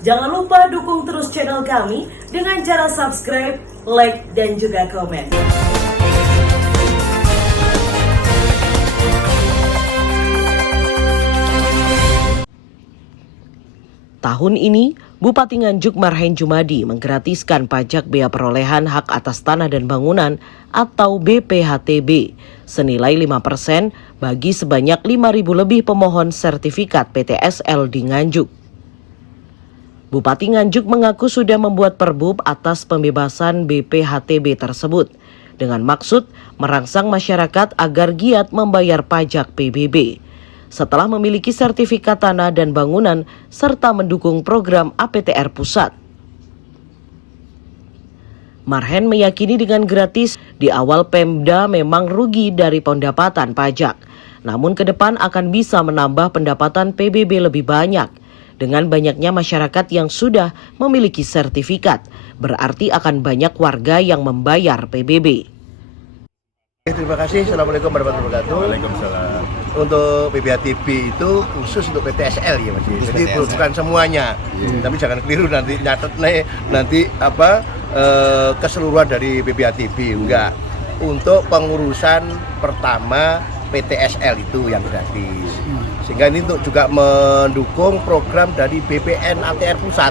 Jangan lupa dukung terus channel kami dengan cara subscribe, like, dan juga komen. Tahun ini, Bupati Nganjuk Marhen Jumadi menggratiskan pajak bea perolehan hak atas tanah dan bangunan atau BPHTB senilai 5% bagi sebanyak 5.000 lebih pemohon sertifikat PTSL di Nganjuk. Bupati Nganjuk mengaku sudah membuat perbub atas pembebasan BPHTB tersebut dengan maksud merangsang masyarakat agar giat membayar pajak PBB setelah memiliki sertifikat tanah dan bangunan serta mendukung program APTR pusat. Marhen meyakini dengan gratis di awal Pemda memang rugi dari pendapatan pajak, namun ke depan akan bisa menambah pendapatan PBB lebih banyak. Dengan banyaknya masyarakat yang sudah memiliki sertifikat, berarti akan banyak warga yang membayar PBB. Terima kasih. Assalamualaikum warahmatullahi wabarakatuh. Waalaikumsalam. Untuk BPHTB itu khusus untuk PTSL ya Mas. Jadi bukan semuanya. Tapi jangan keliru nanti nyatet nanti keseluruhan dari BPHTB enggak. Untuk pengurusan pertama PTSL itu yang gratis. Sehingga ini untuk juga mendukung program dari BPN ATR pusat.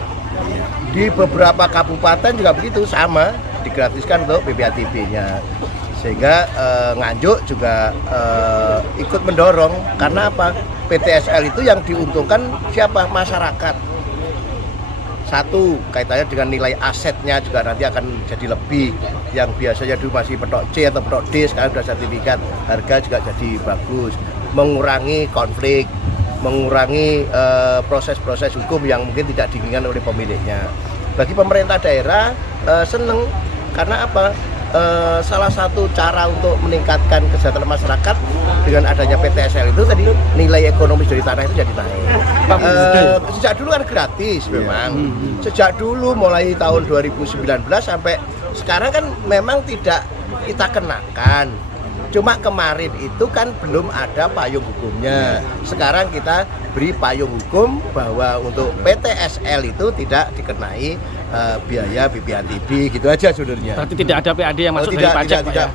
Di beberapa kabupaten juga begitu sama, digratiskan untuk BPHTB-nya. Sehingga Nganjuk juga ikut mendorong karena apa? PTSL itu yang diuntungkan siapa? Masyarakat. Satu, kaitannya dengan nilai asetnya juga nanti akan jadi lebih. Yang biasanya dulu masih petok C atau petok D, sekarang sudah sertifikat, harga juga jadi bagus. Mengurangi konflik, mengurangi proses-proses hukum yang mungkin tidak diinginkan oleh pemiliknya. Bagi pemerintah daerah seneng karena apa? Salah satu cara untuk meningkatkan kesejahteraan masyarakat dengan adanya PTSL itu tadi nilai ekonomis dari tanah itu jadi naik. Sejak dulu kan gratis memang. Sejak dulu mulai tahun 2019 sampai sekarang kan memang tidak kita kenakan. Cuma kemarin itu kan belum ada payung hukumnya. Sekarang kita beri payung hukum bahwa untuk PTSL itu tidak dikenai biaya BPHTB gitu aja sebenarnya. Berarti tidak ada PAD yang masuk dari pajak, tidak,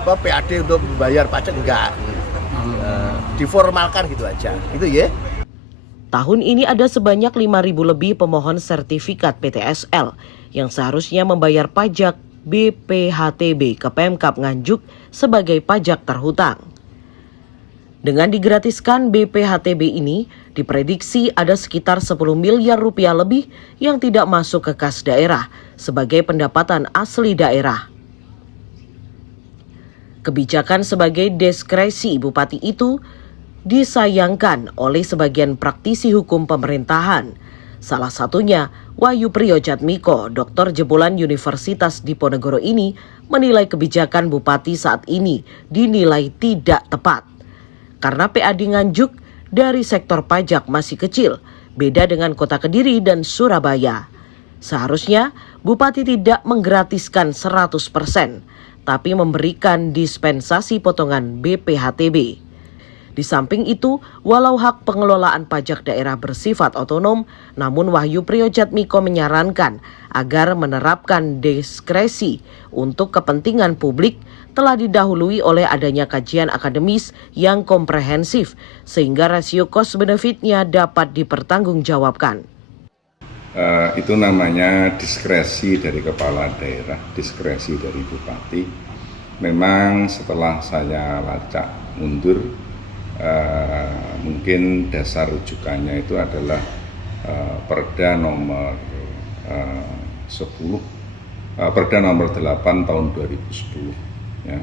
PAD untuk membayar pajak enggak. Diformalkan gitu aja. Itu ya. Tahun ini ada sebanyak 5.000 lebih pemohon sertifikat PTSL yang seharusnya membayar pajak BPHTB ke Pemkab Nganjuk sebagai pajak terhutang. Dengan digratiskan BPHTB ini, diprediksi ada sekitar 10 miliar rupiah lebih yang tidak masuk ke kas daerah sebagai pendapatan asli daerah. Kebijakan sebagai diskresi bupati itu disayangkan oleh sebagian praktisi hukum pemerintahan. Salah satunya Wahyu Priyojatmiko, doktor jebolan Universitas Diponegoro ini menilai kebijakan bupati saat ini dinilai tidak tepat. Karena PAD Nganjuk dari sektor pajak masih kecil, beda dengan Kota Kediri dan Surabaya. Seharusnya bupati tidak menggratiskan 100%, tapi memberikan dispensasi potongan BPHTB. Di samping itu, walau hak pengelolaan pajak daerah bersifat otonom, namun Wahyu Priyojatmiko menyarankan agar menerapkan diskresi untuk kepentingan publik telah didahului oleh adanya kajian akademis yang komprehensif, sehingga rasio cost benefitnya dapat dipertanggungjawabkan. Itu namanya diskresi dari kepala daerah, diskresi dari bupati. Memang setelah saya lacak mundur, mungkin dasar rujukannya itu adalah Perda nomor 8 tahun 2010 ya.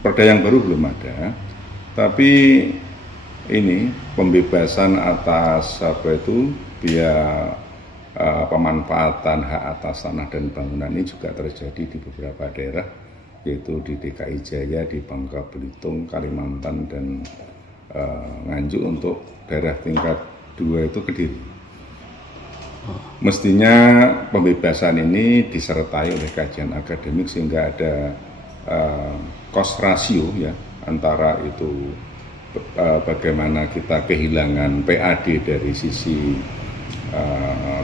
Perda yang baru belum ada, tapi ini pembebasan atas biaya pemanfaatan hak atas tanah dan bangunan ini juga terjadi di beberapa daerah, yaitu di DKI Jaya, di Bangka Belitung, Kalimantan, dan Nganjuk. Untuk daerah tingkat 2 itu Kediri. Mestinya pembebasan ini disertai oleh kajian akademik sehingga ada cost ratio ya antara itu bagaimana kita kehilangan PAD dari sisi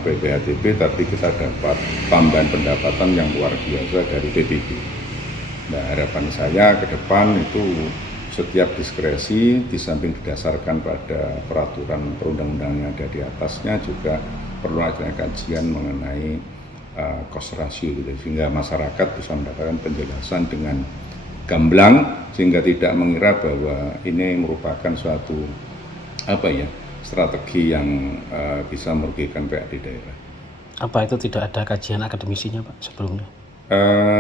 PPHTB, tapi kita dapat tambahan pendapatan yang luar biasa dari PBB. Nah, harapan saya ke depan itu setiap diskresi di samping didasarkan pada peraturan perundang-undangan yang ada di atasnya, juga perlu ada kajian mengenai cost ratio gitu, sehingga masyarakat bisa mendapatkan penjelasan dengan gamblang sehingga tidak mengira bahwa ini merupakan suatu strategi yang bisa merugikan PAD daerah. Apa itu tidak ada kajian akademisinya, Pak, sebelumnya?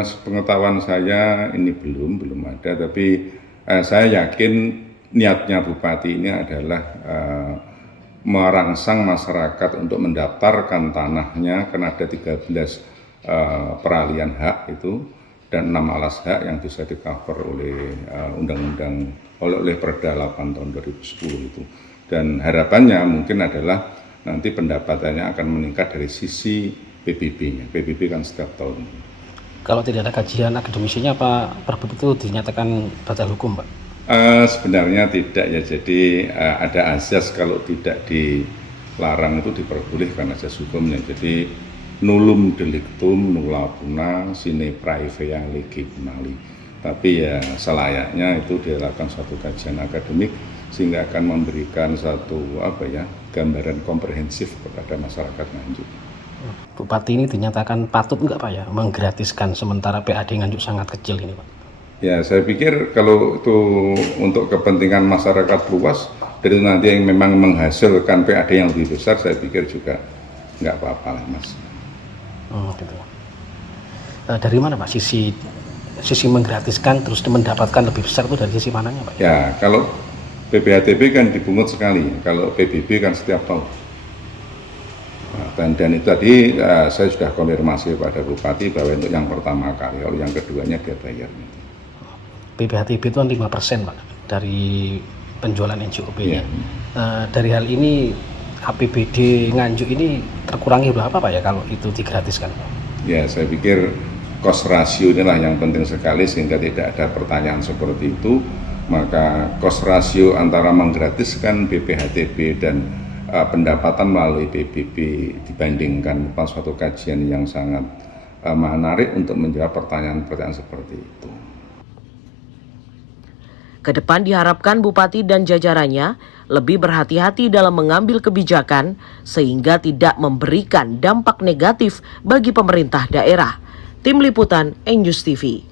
Sepengetahuan saya ini belum ada, tapi saya yakin niatnya Bupati ini adalah merangsang masyarakat untuk mendaftarkan tanahnya, karena ada 13 peralihan hak itu dan 6 alas hak yang bisa di-cover oleh undang-undang oleh Perda 8 tahun 2010 itu. Dan harapannya mungkin adalah nanti pendapatannya akan meningkat dari sisi PBB-nya. PBB kan setiap tahun. Kalau tidak ada kajian akademisinya, apa Perbup itu dinyatakan batal hukum, Pak? Sebenarnya tidak ya. Jadi ada asas kalau tidak dilarang itu diperbolehkan asas hukumnya. Jadi nullum delictum nulla puna sine praevea lege punali. Tapi ya selayaknya itu dilakukan suatu kajian akademik sehingga akan memberikan satu gambaran komprehensif kepada masyarakat Nganjuk. Bupati ini dinyatakan patut enggak, Pak, ya, menggratiskan sementara PAD Nganjuk sangat kecil ini, Pak? Ya, saya pikir kalau itu untuk kepentingan masyarakat luas dari nanti yang memang menghasilkan PAD yang lebih besar, saya pikir juga enggak apa-apa lah, Mas. Gitu. Dari mana, Pak, sisi menggratiskan terus mendapatkan lebih besar itu dari sisi mananya, Pak? Ya, kalau PPHTB kan dipungut sekali, kalau PBB kan setiap tahun. Dan itu tadi saya sudah konfirmasi pada Bupati bahwa untuk yang pertama kali, kalau yang keduanya dia bayar. PPHTB itu kan 5%, Pak, dari penjualan NJOP-nya. Dari hal ini APBD Nganjuk ini terkurangi berapa, Pak, ya kalau itu digratiskan, Pak? Ya, saya pikir cost ratio inilah yang penting sekali sehingga tidak ada pertanyaan seperti itu. Maka cost ratio antara menggratiskan BPHTB dan pendapatan melalui PBB dibandingkan suatu kajian yang sangat menarik untuk menjawab pertanyaan-pertanyaan seperti itu. Kedepan diharapkan Bupati dan jajarannya lebih berhati-hati dalam mengambil kebijakan sehingga tidak memberikan dampak negatif bagi pemerintah daerah. Tim Liputan, News TV.